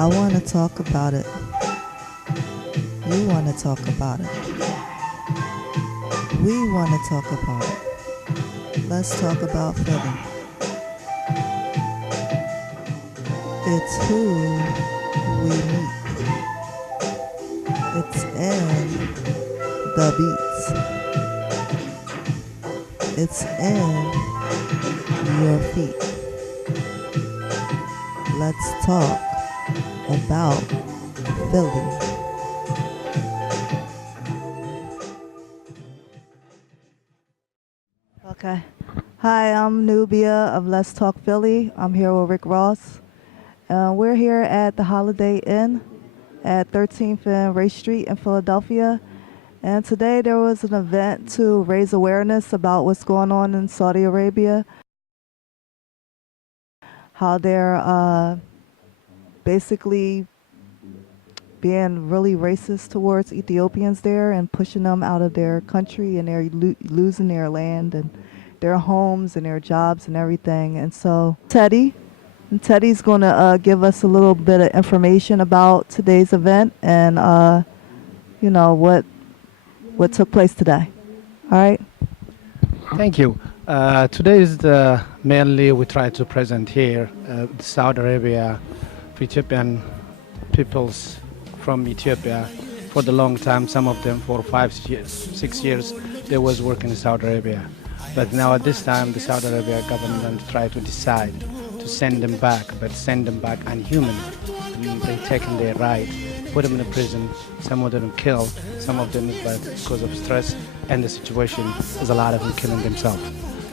I want to talk about it. You want to talk about it. We want to talk about it. Let's talk about Philly. It's who we meet. It's in the beats. It's in your feet. Let's talk about Philly. Okay. Hi, I'm Nubia of Let's Talk Philly. I'm here with Rick Ross. We're here at the Holiday Inn at 13th and Ray Street in Philadelphia. And today there was an event to raise awareness about what's going on in Saudi Arabia, how they're basically being really racist towards Ethiopians there and pushing them out of their country, and they're losing their land and their homes and their jobs and everything. And so Teddy's going to give us a little bit of information about today's event and what took place today. All right. Thank you. Today is mainly we try to present here Saudi Arabia, Ethiopian peoples from Ethiopia for the long time. Some of them for 5 years, 6 years, they was working in Saudi Arabia. But now at this time, the Saudi Arabia government try to decide to send them back, but send them back unhuman. They taken their right, put them in a prison. Some of them kill, some of them because of stress and the situation. There's a lot of them killing themselves.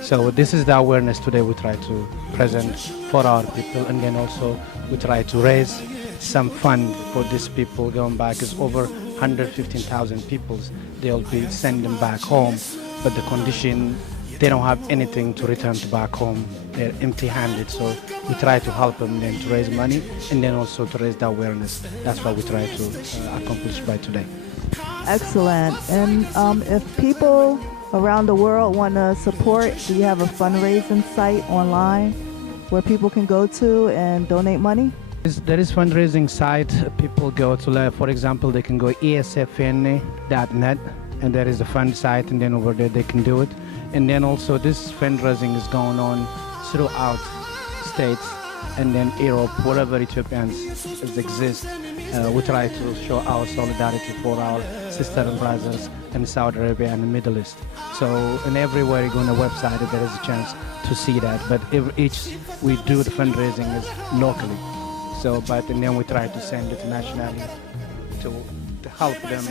So this is the awareness today we try to present for our people, and then also we try to raise some fund for these people going back. Is over 115,000 people. They'll be sending back home, but the condition, they don't have anything to return to back home. They're empty-handed. So we try to help them then to raise money and then also to raise the awareness. That's what we try to accomplish by today. Excellent. And if people around the world want to support, do you have a fundraising site online where people can go to and donate money? There is fundraising site. People go to, for example, they can go esfn.net, and there is a fund site, and then over there they can do it. And then also this fundraising is going on throughout states and then Europe, wherever Ethiopians exist. We try to show our solidarity for our sisters and brothers in Saudi Arabia and the Middle East. So and everywhere you go on the website, there is a chance to see that. But each we do the fundraising is locally. So, and then we try to send it nationally to help them,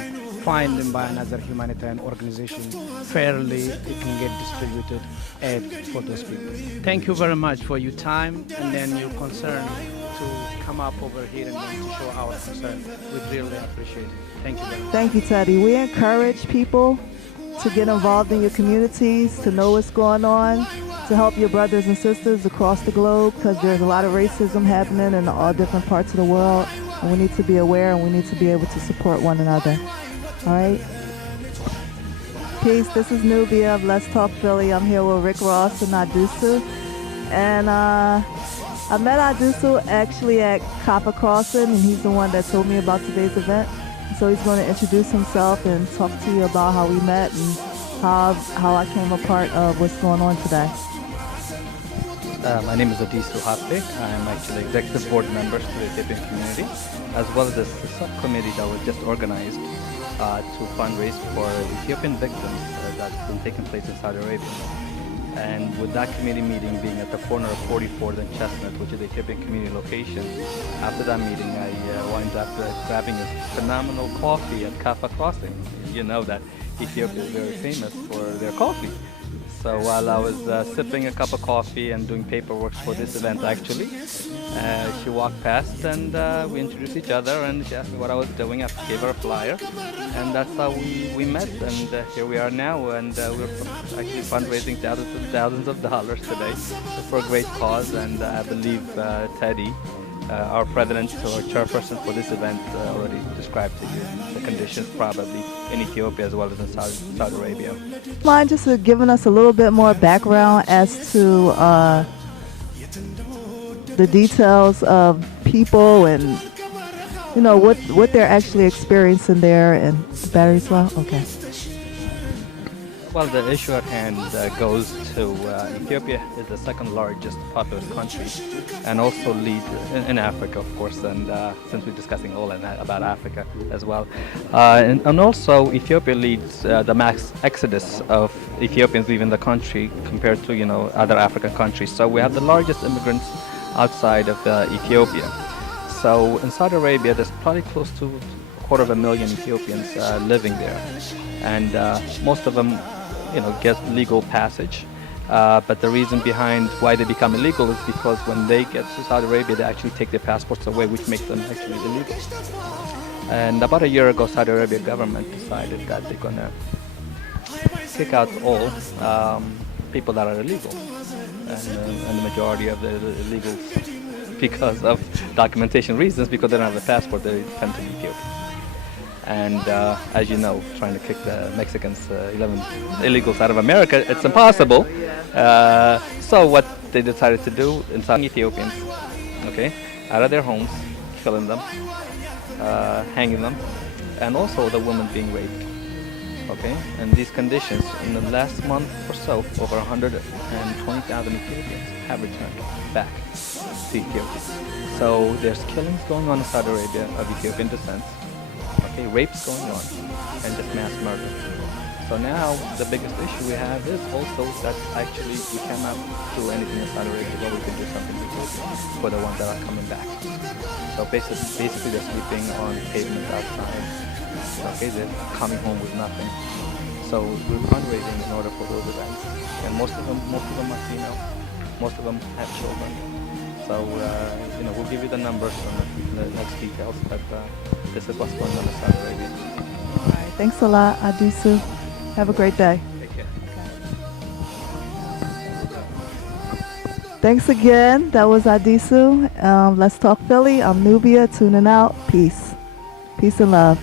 find them by another humanitarian organization. Fairly, it can get distributed aid for those people. Thank you very much for your time and then your concern to come up over here and then to show our concern. We really appreciate it. Thank you very much. Thank you, Teddy. We encourage people to get involved in your communities, to know what's going on, to help your brothers and sisters across the globe, because there's a lot of racism happening in all different parts of the world, and we need to be aware and we need to be able to support one another. All right? Peace. This is Nubia of Let's Talk Philly. I'm here with Rick Ross and Adusu. And I met Adusu actually at Copper Crossing, and he's the one that told me about today's event. So he's going to introduce himself and talk to you about how we met and how I came a part of what's going on today. My name is Adisu Happe. I'm actually executive board member to the Ethiopian community, as well as the subcommittee that was just organized to fundraise for Ethiopian victims that's been taking place in Saudi Arabia. And with that committee meeting being at the corner of 44th and Chestnut, which is the Ethiopian community location, after that meeting I wound up grabbing a phenomenal coffee at Kaffa Crossing. You know that Ethiopia is very famous for their coffee. So while I was sipping a cup of coffee and doing paperwork for this event actually, she walked past and we introduced each other, and she asked me what I was doing. I gave her a flyer, and that's how we met, and here we are now, and we're actually fundraising thousands of dollars today for a great cause. And I believe Teddy, our president or chairperson for this event, already described to you the conditions probably in Ethiopia as well as in Saudi Arabia. Mind just giving us a little bit more background as to the details of people and what they're actually experiencing there, and the battery's low. Okay. Well, the issue at hand goes to Ethiopia is the second largest populous country, and also lead in Africa, of course. And since we're discussing all about Africa as well, and also Ethiopia leads the mass exodus of Ethiopians leaving the country compared to other African countries. So we have the largest immigrants outside of Ethiopia. So in Saudi Arabia, there's probably close to 250,000 Ethiopians living there, and most of them get legal passage. But the reason behind why they become illegal is because when they get to Saudi Arabia, they actually take their passports away, which makes them actually illegal. And about a year ago, Saudi Arabia government decided that they're going to kick out all people that are illegal. And the majority of the illegals, because of documentation reasons, because they don't have a passport, they tend to be Ethiopian. And as you know, trying to kick the Mexicans, 11 illegals out of America, it's impossible. So what they decided to do, inside Ethiopians, okay, out of their homes, killing them, hanging them, and also the women being raped. Okay, and these conditions, in the last month or so, over 120,000 Ethiopians have returned back to Ethiopia. So there's killings going on in Saudi Arabia of Ethiopian descent. Okay, rapes going on, and just mass murder. So now the biggest issue we have is also that actually we cannot do anything in Saudi Arabia, but we can do something for the ones that are coming back. So basically they're sleeping on pavement outside. Okay, they're coming home with nothing. So we're fundraising in order for those events, and most of them are female. Most of them have children. So we'll give you the numbers and the next details, but this is what's going on in Saudi Arabia. All right. Thanks a lot, Adisu. Have a great day. Take care. Thanks again. That was Adisu. Let's Talk Philly. I'm Nubia, tuning out. Peace. Peace and love.